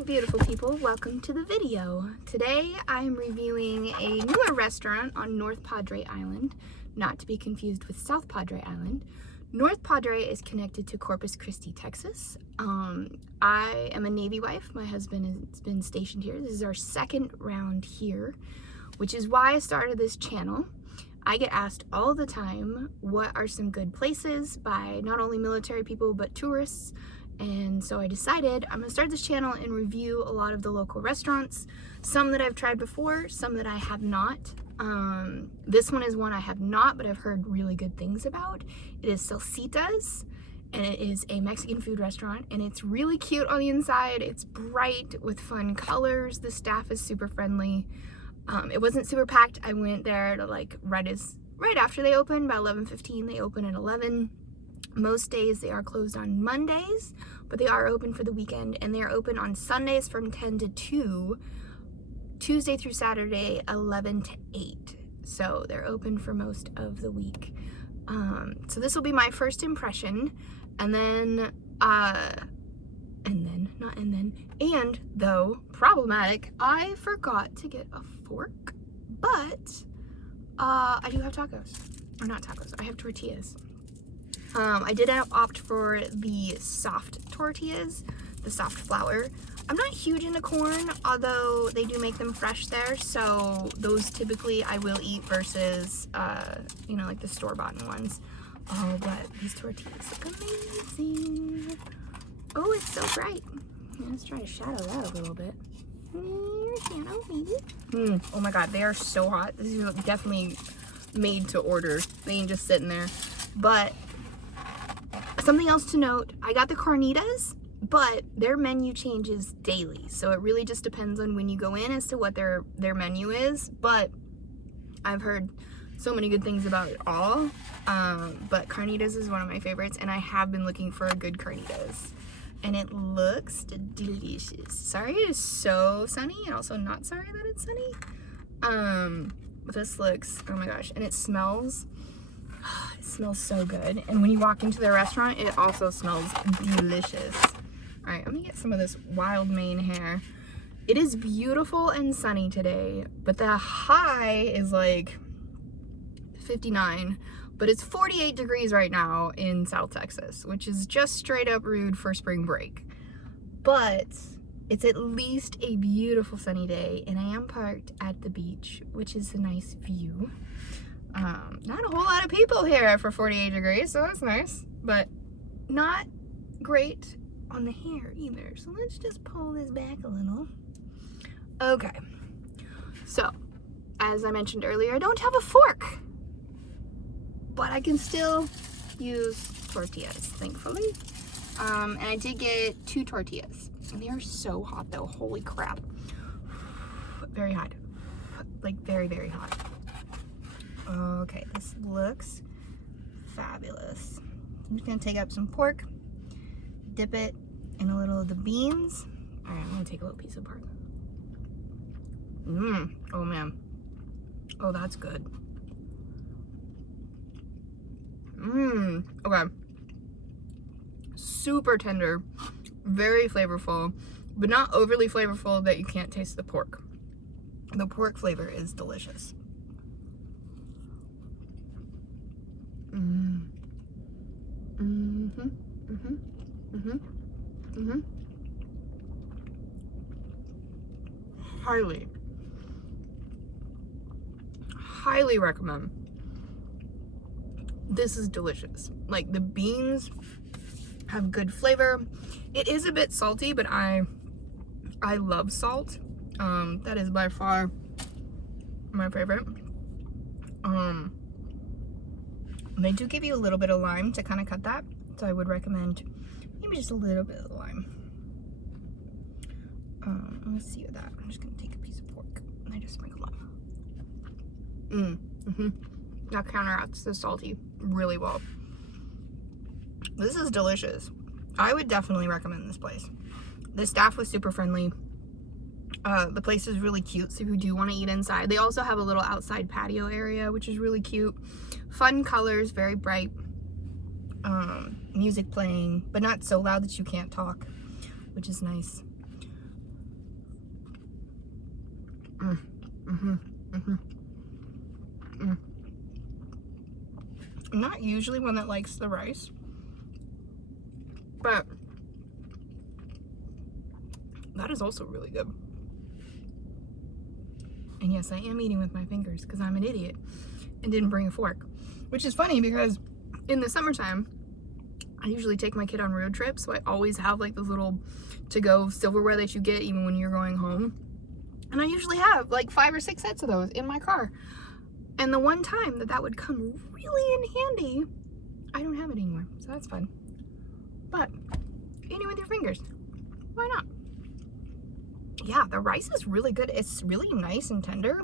Hey beautiful people, welcome to the video. Today I'm reviewing a newer restaurant on North Padre Island, not to be confused with South Padre Island. North Padre is connected to Corpus Christi, Texas. I am a Navy wife. My husband has been stationed here. This is our second round here, which is why I started this channel. I get asked all the time, what are some good places by not only military people, but tourists. And so I decided I'm gonna start this channel and review a lot of the local restaurants, some that I've tried before, some that I have not. This one is one I have not, but I've heard really good things about. It is Celsitas, and it is a Mexican food restaurant, and it's really cute on the inside. It's bright with fun colors. The staff is super friendly. It wasn't super packed. I went there to right after they opened, about 11:15. They open at 11. Most days they are closed on Mondays, but they are open for the weekend, and they are open on Sundays from 10 to 2, Tuesday through Saturday 11 to 8. So they're open for most of the week. So this will be my first impression, and though problematic, I forgot to get a fork, but I do have tacos, or not tacos, I have tortillas. I did opt for the soft tortillas, the soft flour. I'm not huge into corn, although they do make them fresh there, so those typically I will eat versus, like the store-bought ones. Oh, but these tortillas look amazing. Oh, it's so bright. Let's try to shadow that a little bit. Shadow, maybe. Oh my god, they are so hot. This is definitely made to order. They ain't just sitting there. But something else to note, I got the carnitas, but their menu changes daily. So it really just depends on when you go in as to what their menu is. But I've heard so many good things about it all. But carnitas is one of my favorites, and I have been looking for a good carnitas. And it looks delicious. Sorry it is so sunny, and also not sorry that it's sunny. But this looks, oh my gosh, and it smells so good. And when you walk into the restaurant, it also smells delicious. All right, I'm gonna get some of this wild mane hair. It is beautiful and sunny today, but the high is like 59, but it's 48 degrees right now in South Texas, which is just straight up rude for spring break. But it's at least a beautiful sunny day, and I am parked at the beach, which is a nice view. Not a whole lot of people here for 48 degrees, so that's nice, but not great on the hair either. So let's just pull this back a little. Okay, so as I mentioned earlier, I don't have a fork, but I can still use tortillas, thankfully. And I did get 2 tortillas, and they are so hot though, holy crap. Very hot, like very, very hot. Okay, this looks fabulous. I'm just gonna take up some pork, dip it in a little of the beans. All right, I'm gonna take a little piece of pork. Oh man. Oh, that's good. Okay. Super tender, very flavorful, but not overly flavorful that you can't taste the pork. The pork flavor is delicious. Highly recommend. This is delicious. Like, the beans have good flavor. It is a bit salty, but I love salt. That is by far my favorite. They do give you a little bit of lime to kind of cut that, so I would recommend maybe just a little bit of lime. Let's see with that. I'm just gonna take a piece of pork and I just sprinkle lime. That counteracts the salty really well. This is delicious. I would definitely recommend this place. The staff was super friendly. The place is really cute, so if you do want to eat inside, they also have a little outside patio area, which is really cute. Fun colors, very bright. Music playing, but not so loud that you can't talk, which is nice. I'm not usually one that likes the rice, but that is also really good. And yes, I am eating with my fingers because I'm an idiot and didn't bring a fork. Which is funny because in the summertime, I usually take my kid on road trips, so I always have like those little to-go silverware that you get even when you're going home. And I usually have like 5 or 6 sets of those in my car. And the one time that would come really in handy, I don't have it anymore, so that's fun. But eating with your fingers, why not? Yeah, the rice is really good. It's really nice and tender.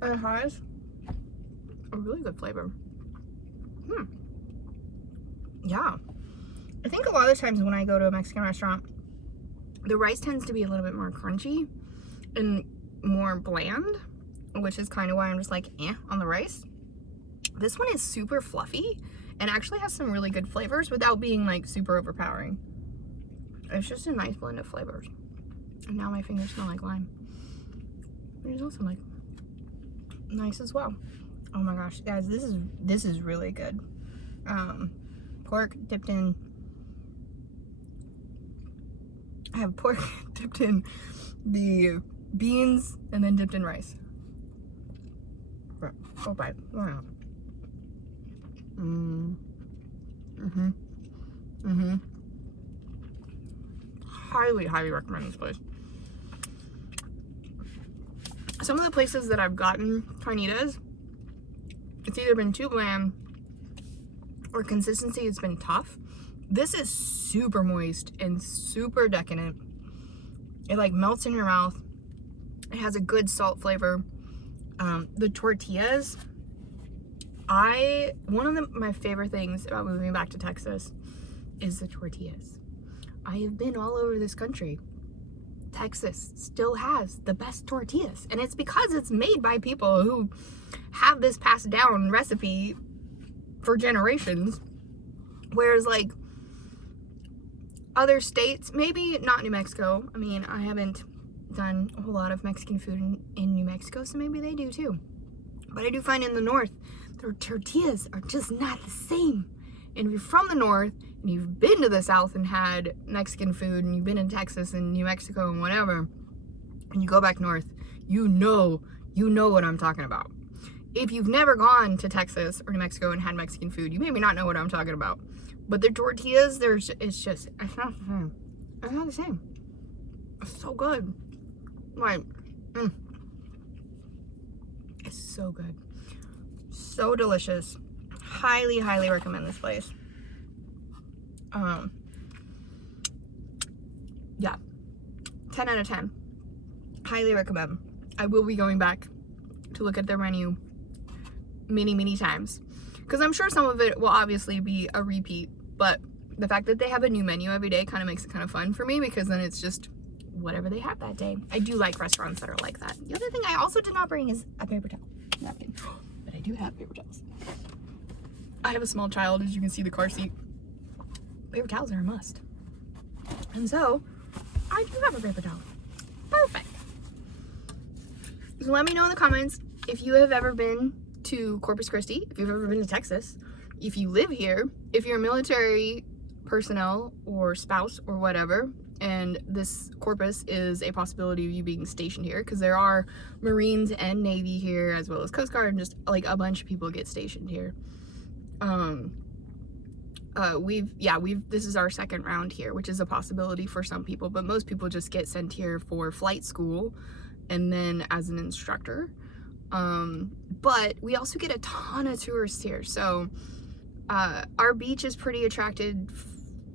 And it has a really good flavor. Yeah. I think a lot of times when I go to a Mexican restaurant, the rice tends to be a little bit more crunchy and more bland, which is kind of why I'm just like, on the rice. This one is super fluffy and actually has some really good flavors without being like super overpowering. It's just a nice blend of flavors. And now my fingers smell like lime, which is also like nice as well. Oh my gosh, guys, this is really good. Pork dipped in. I have pork dipped in the beans and then dipped in rice. Oh, bye. Wow. Highly recommend this place. Some of the places that I've gotten carnitas, it's either been too bland or consistency has been tough. This is super moist and super decadent. It like melts in your mouth. It has a good salt flavor. The tortillas, one of my favorite things about moving back to Texas is the tortillas. I have been all over this country. Texas still has the best tortillas, and it's because it's made by people who have this passed down recipe for generations. Whereas like other states, maybe not New Mexico. I mean, I haven't done a whole lot of Mexican food in New Mexico, so maybe they do too. But I do find in the north, their tortillas are just not the same. And if you're from the north and you've been to the south and had Mexican food, and you've been in Texas and New Mexico and whatever, and you go back north, you know what I'm talking about. If you've never gone to Texas or New Mexico and had Mexican food, you maybe not know what I'm talking about. But the tortillas, it's not the same. It's not the same. It's so good. Like, it's so good. So delicious. Highly recommend this place. Yeah. 10 out of 10. Highly recommend. I will be going back to look at their menu many times, because I'm sure some of it will obviously be a repeat, but the fact that they have a new menu every day kind of makes it kind of fun for me, because then it's just whatever they have that day. I do like restaurants that are like that. The other thing I also did not bring is a paper towel napkin, but I do have paper towels. I have a small child, as you can see the car seat. Paper towels are a must, and so I do have a paper towel. Perfect. So let me know in the comments if you have ever been to Corpus Christi, if you've ever been to Texas, if you live here, if you're military personnel or spouse or whatever, and this Corpus is a possibility of you being stationed here, because there are Marines and Navy here, as well as Coast Guard, and just like a bunch of people get stationed here. This is our second round here, which is a possibility for some people, but most people just get sent here for flight school and then as an instructor. But we also get a ton of tourists here, so our beach is pretty attracted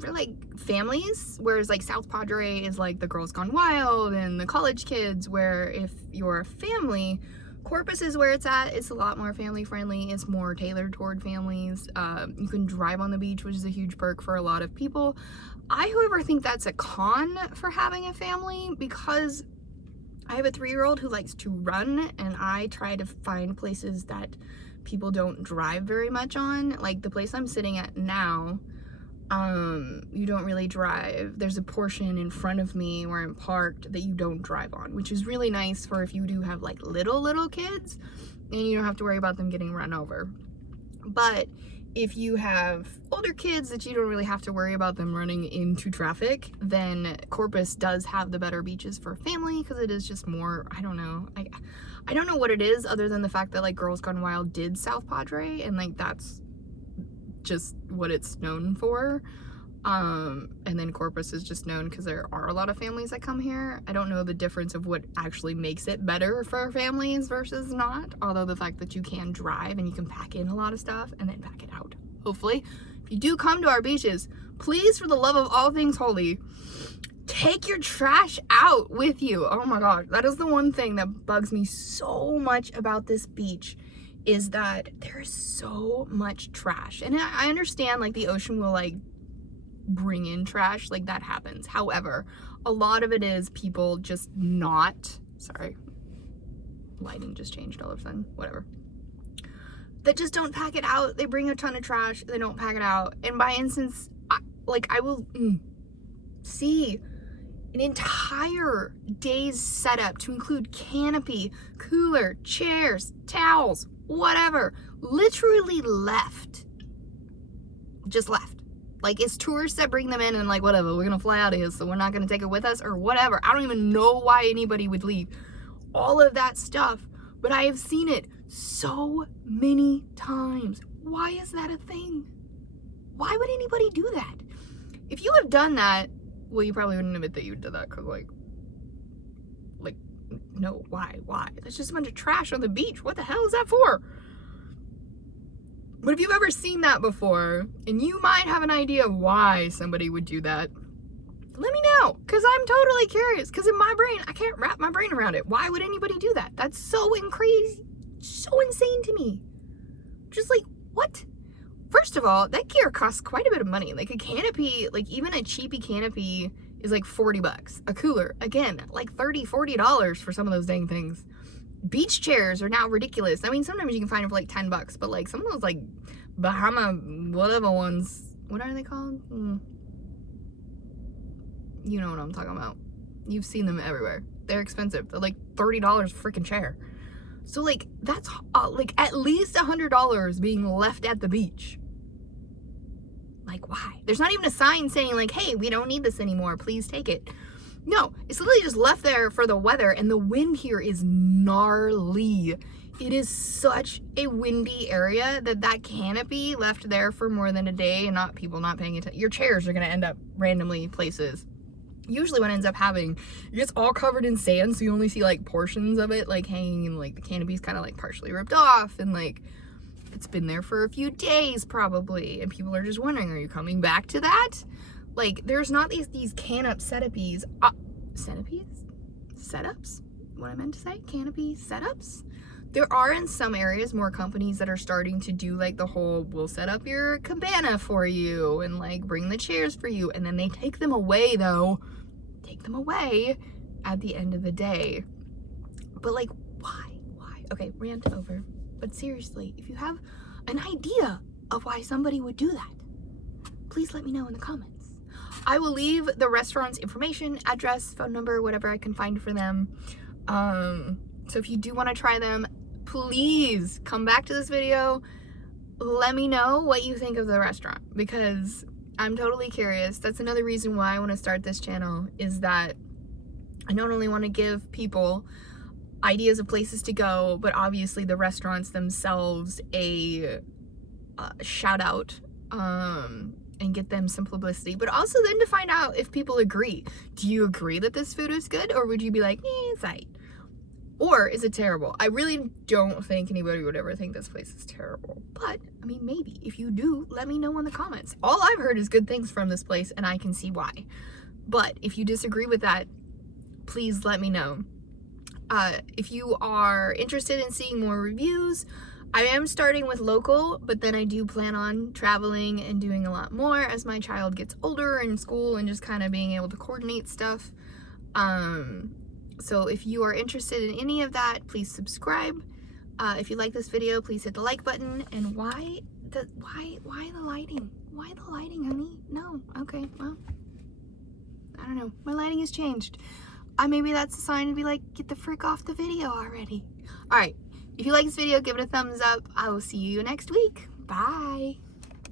for like families, whereas like South Padre is like the Girls Gone Wild and the college kids, where if you're a family, Corpus is where it's at. It's a lot more family friendly. It's more tailored toward families. You can drive on the beach, which is a huge perk for a lot of people. I, however, think that's a con for having a family, because I have a 3-year-old who likes to run, and I try to find places that people don't drive very much on. Like the place I'm sitting at now, You don't really drive. There's a portion in front of me where I'm parked that you don't drive on, which is really nice for if you do have like little kids and you don't have to worry about them getting run over. But if you have older kids that you don't really have to worry about them running into traffic, then Corpus does have the better beaches for family, because it is just more, I don't know. I don't know what it is other than the fact that like Girls Gone Wild did South Padre, and like that's just what it's known for. And then Corpus is just known because there are a lot of families that come here. I don't know the difference of what actually makes it better for families versus not, although the fact that you can drive and you can pack in a lot of stuff and then pack it out, hopefully. If you do come to our beaches, please, for the love of all things holy, take your trash out with you. Oh my god, that is the one thing that bugs me so much about this beach, is that there is so much trash. And I understand like the ocean will like bring in trash, like that happens. However, a lot of it is people just not, sorry, lighting just changed all of a sudden, whatever, that just don't pack it out. They bring a ton of trash, they don't pack it out. And by instance, I will see an entire day's setup to include canopy, cooler, chairs, towels, whatever, literally left. Just left. Like, it's tourists that bring them in and like, whatever, we're gonna fly out of here, so we're not gonna take it with us or whatever. I don't even know why anybody would leave all of that stuff, but I have seen it so many times. Why is that a thing? Why would anybody do that? If you have done that, well, you probably wouldn't admit that you did that, because like, no, why? That's just a bunch of trash on the beach. What the hell is that for? But if you've ever seen that before, and you might have an idea of why somebody would do that, let me know, because I'm totally curious, because in my brain, I can't wrap my brain around it. Why would anybody do that? That's so crazy, so insane to me. Just like, what? First of all, that gear costs quite a bit of money. Like a canopy, like even a cheapy canopy is like $40. A cooler, again, like $30, $40 for some of those dang things. Beach chairs are now ridiculous. I mean, sometimes you can find them for like $10, but like some of those like Bahama whatever ones, what are they called? You know what I'm talking about. You've seen them everywhere. They're expensive. They're like $30 freaking chair. So like that's like at least $100 being left at the beach. Like, why? There's not even a sign saying like, hey, we don't need this anymore, please take it. No, it's literally just left there for the weather, and the wind here is gnarly. It is such a windy area that canopy left there for more than a day and not people not paying attention. Your chairs are going to end up randomly places. Usually what ends up happening, it gets all covered in sand, so you only see like portions of it like hanging, and like the canopy's kind of like partially ripped off, and like it's been there for a few days probably, and people are just wondering, are you coming back to that? Like, there's not these canop setups? Setups? What I meant to say? Canopy setups? There are in some areas more companies that are starting to do like the whole, we'll set up your cabana for you and like bring the chairs for you, and then they take them away though. Take them away at the end of the day. But like, why? Okay, rant over. But seriously, if you have an idea of why somebody would do that, please let me know in the comments. I will leave the restaurant's information, address, phone number, whatever I can find for them. So if you do want to try them, please come back to this video. Let me know what you think of the restaurant, because I'm totally curious. That's another reason why I want to start this channel, is that I not only want to give people ideas of places to go, but obviously the restaurants themselves a shout out, and get them some publicity, but also then to find out if people agree. Do you agree that this food is good, or would you be like, it's aight? Or is it terrible? I really don't think anybody would ever think this place is terrible, but I mean, maybe. If you do, let me know in the comments. All I've heard is good things from this place, and I can see why. But if you disagree with that, please let me know. If you are interested in seeing more reviews, I am starting with local, but then I do plan on traveling and doing a lot more as my child gets older in school and just kind of being able to coordinate stuff. So if you are interested in any of that, please subscribe. If you like this video, please hit the like button. And why the lighting? Why the lighting, honey? No. Okay, well, I don't know. My lighting has changed. Maybe that's a sign to be like, get the frick off the video already. All right. If you like this video, give it a thumbs up. I will see you next week. Bye.